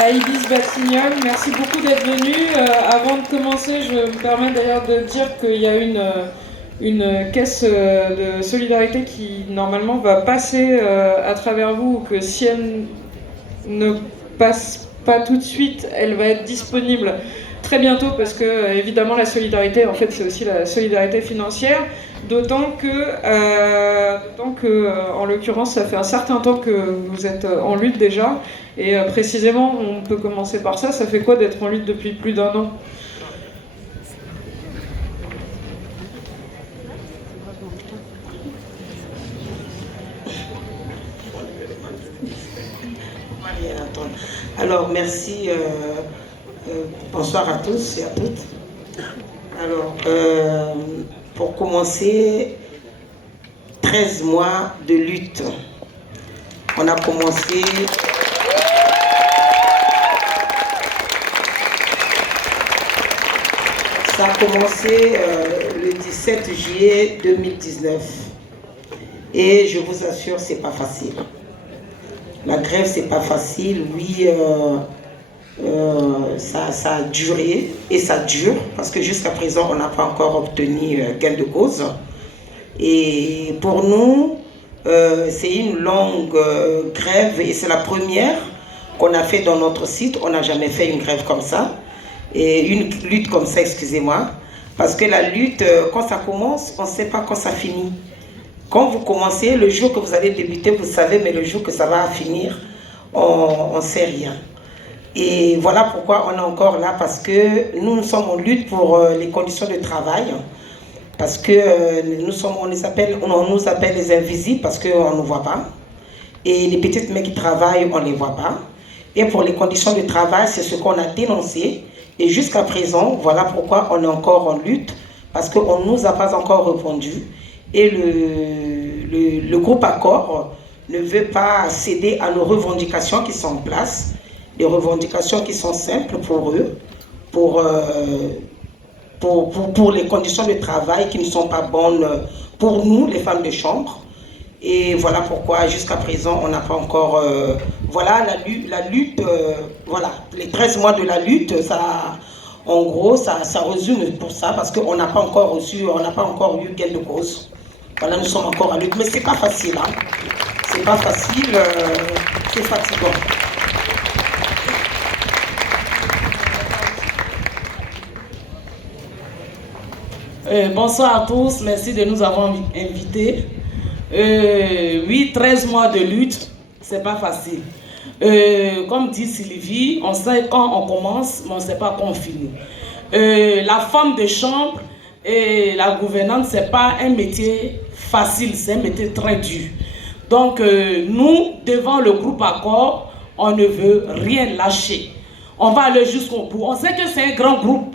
à Ibis Batignolles. Merci beaucoup d'être venu. Avant de commencer, je me permets d'ailleurs de dire qu'il y a une caisse de solidarité qui normalement va passer à travers vous, ou que si elle ne passe pas tout de suite, elle va être disponible très bientôt, parce que évidemment la solidarité, en fait, c'est aussi la solidarité financière, d'autant que en l'occurrence, ça fait un certain temps que vous êtes en lutte déjà, et précisément, on peut commencer par ça. Ça fait quoi d'être en lutte depuis plus d'1 an ? Alors, merci. Bonsoir à tous et à toutes. Alors, pour commencer, 13 mois de lutte. On a commencé... Ça a commencé le 17 juillet 2019. Et je vous assure, c'est pas facile. La grève, c'est pas facile. Oui, ça a duré et ça dure, parce que jusqu'à présent, on n'a pas encore obtenu gain de cause. Et pour nous, c'est une longue grève, et c'est la première qu'on a fait dans notre site. On n'a jamais fait une grève comme ça, et une lutte comme ça, excusez-moi, parce que la lutte, quand ça commence, on ne sait pas quand ça finit. Quand vous commencez, le jour que vous allez débuter, vous savez, mais le jour que ça va finir, on ne sait rien. Et voilà pourquoi on est encore là, parce que nous sommes en lutte pour les conditions de travail, parce que on nous appelle les invisibles, parce qu'on ne voit pas, et les petites mains qui travaillent, on ne les voit pas. Et pour les conditions de travail, c'est ce qu'on a dénoncé, et jusqu'à présent, voilà pourquoi on est encore en lutte, parce qu'on ne nous a pas encore répondu, et le groupe Accord ne veut pas céder à nos revendications qui sont en place, des revendications qui sont simples pour eux, pour les conditions de travail qui ne sont pas bonnes pour nous, les femmes de chambre. Et voilà pourquoi, jusqu'à présent, on n'a pas encore... voilà, la lutte, voilà, les 13 mois de la lutte, ça, en gros, ça résume pour ça, parce qu'on n'a pas encore reçu, on n'a pas encore eu gain de cause. Voilà, nous sommes encore en lutte, mais c'est pas facile, hein. C'est pas facile, c'est fatigant. Bonsoir à tous, merci de nous avoir invités. Oui, 13 mois de lutte, c'est pas facile. Comme dit Sylvie, on sait quand on commence, mais on ne sait pas quand on finit. La femme de chambre et la gouvernante, c'est pas un métier facile, c'est un métier très dur. Donc nous, devant le groupe Accord, on ne veut rien lâcher. On va aller jusqu'au bout. On sait que c'est un grand groupe,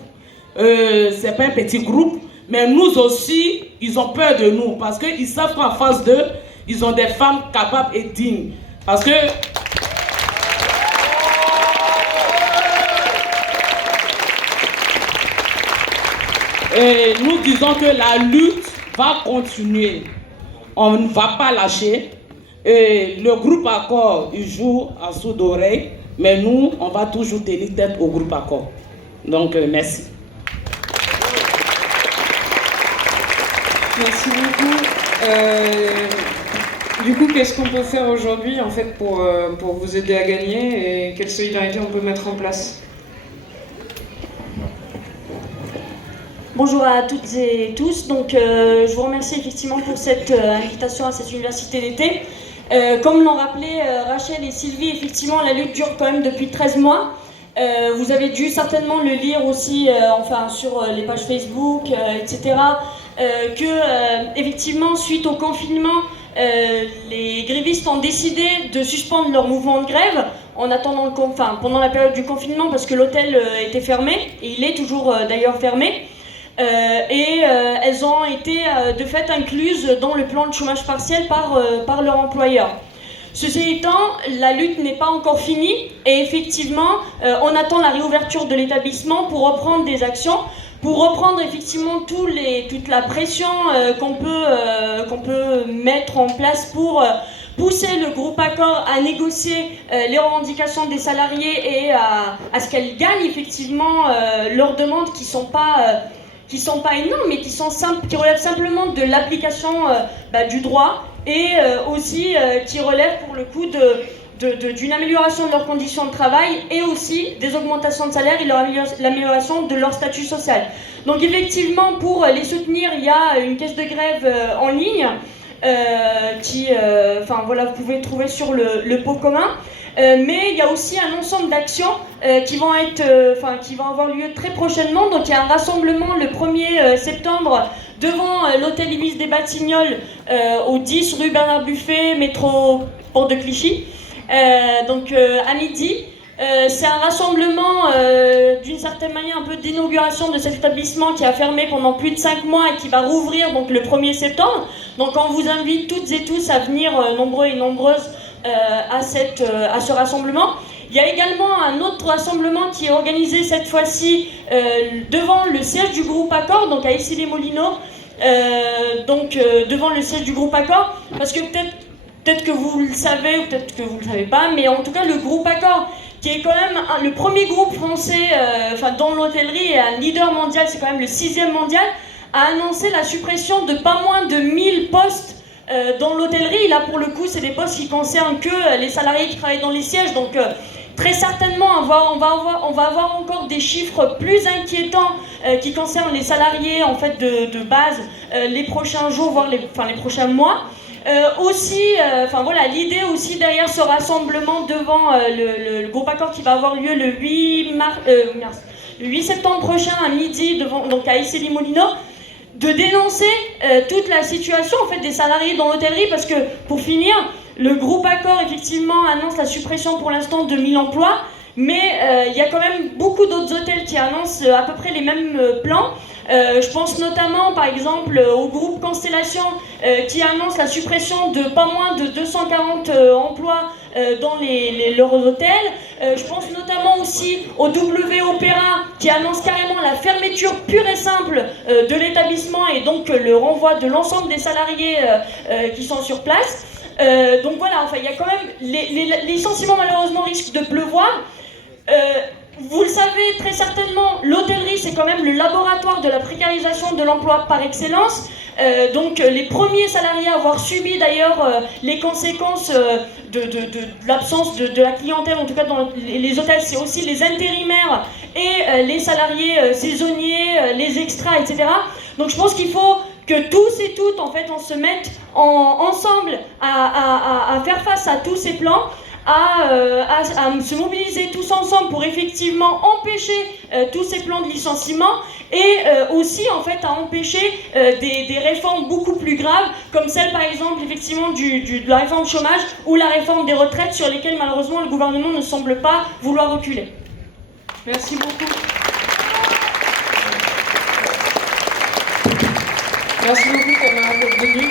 c'est pas un petit groupe, mais nous aussi, ils ont peur de nous, parce qu'ils savent qu'en face d'eux, ils ont des femmes capables et dignes. Parce que nous disons que la lutte va continuer. On ne va pas lâcher. Le groupe Accord, il joue à sourd d'oreille, mais nous, on va toujours tenir tête au groupe Accord. Donc, merci. Merci beaucoup. Du coup, qu'est-ce qu'on peut faire aujourd'hui, en fait, pour vous aider à gagner, et quelle solidarité on peut mettre en place ? Bonjour à toutes et tous. Donc, je vous remercie effectivement pour cette invitation à cette université d'été. Comme l'ont rappelé Rachel et Sylvie, effectivement, la lutte dure quand même depuis 13 mois. Vous avez dû certainement le lire aussi, enfin, sur les pages Facebook, etc. Effectivement, suite au confinement, les grévistes ont décidé de suspendre leur mouvement de grève en attendant pendant la période du confinement, parce que l'hôtel était fermé, et il est toujours d'ailleurs fermé. Elles ont été de fait incluses dans le plan de chômage partiel par leur employeur. Ceci étant, la lutte n'est pas encore finie, et effectivement, on attend la réouverture de l'établissement pour reprendre des actions, pour reprendre effectivement toute la pression qu'on peut mettre en place pousser le groupe Accor à négocier les revendications des salariés et à ce qu'elles gagnent effectivement leurs demandes qui sont pas énormes, mais qui relèvent simplement de l'application du droit et aussi qui relèvent pour le coup d'une amélioration de leurs conditions de travail et aussi des augmentations de salaire et l'amélioration de leur statut social. Donc effectivement, pour les soutenir, il y a une caisse de grève en ligne vous pouvez trouver sur le pot commun. Mais il y a aussi un ensemble d'actions qui vont avoir lieu très prochainement. Donc il y a un rassemblement le 1er septembre devant l'hôtel Ibis des Batignolles au 10 rue Bernard Buffet, métro Porte de Clichy. À midi. C'est un rassemblement d'une certaine manière un peu d'inauguration de cet établissement qui a fermé pendant plus de 5 mois et qui va rouvrir donc le 1er septembre. Donc on vous invite toutes et tous à venir nombreux et nombreuses à ce rassemblement. Il y a également un autre rassemblement qui est organisé cette fois-ci devant le siège du groupe Accor, donc à Issy-les-Moulineaux, devant le siège du groupe Accor, parce que peut-être que vous le savez ou peut-être que vous ne le savez pas, mais en tout cas le groupe Accor, qui est quand même le premier groupe français dans l'hôtellerie et un leader mondial, c'est quand même le 6e mondial, a annoncé la suppression de pas moins de 1000 postes dans l'hôtellerie. Là pour le coup c'est des postes qui concernent que les salariés qui travaillent dans les sièges, donc très certainement on va avoir encore des chiffres plus inquiétants qui concernent les salariés en fait de base les prochains jours, voire les prochains mois. L'idée aussi derrière ce rassemblement devant le groupe Accor qui va avoir lieu le 8 septembre prochain à midi à Issy-les-Moulineaux, de dénoncer toute la situation en fait des salariés dans l'hôtellerie, parce que pour finir, le groupe Accor effectivement annonce la suppression pour l'instant de 1000 emplois, mais il y a quand même beaucoup d'autres hôtels qui annoncent à peu près les mêmes plans. Je pense notamment par exemple au groupe Constellation qui annonce la suppression de pas moins de 240 emplois dans leurs hôtels. Je pense notamment aussi au W Opéra qui annonce carrément la fermeture pure et simple de l'établissement et donc le renvoi de l'ensemble des salariés qui sont sur place. Il y a quand même les licenciements malheureusement risquent de pleuvoir. Vous le savez très certainement, l'hôtellerie c'est quand même le laboratoire de la précarisation de l'emploi par excellence. Les premiers salariés à avoir subi d'ailleurs les conséquences de l'absence de la clientèle, en tout cas dans les hôtels, c'est aussi les intérimaires et les salariés saisonniers, les extras, etc. Donc je pense qu'il faut que tous et toutes en fait on se mette ensemble à faire face à tous ces plans. À se mobiliser tous ensemble pour effectivement empêcher tous ces plans de licenciement et aussi en fait à empêcher des réformes beaucoup plus graves comme celle par exemple effectivement de la réforme du chômage ou la réforme des retraites sur lesquelles malheureusement le gouvernement ne semble pas vouloir reculer. Merci beaucoup. Merci beaucoup camarades d'être venus.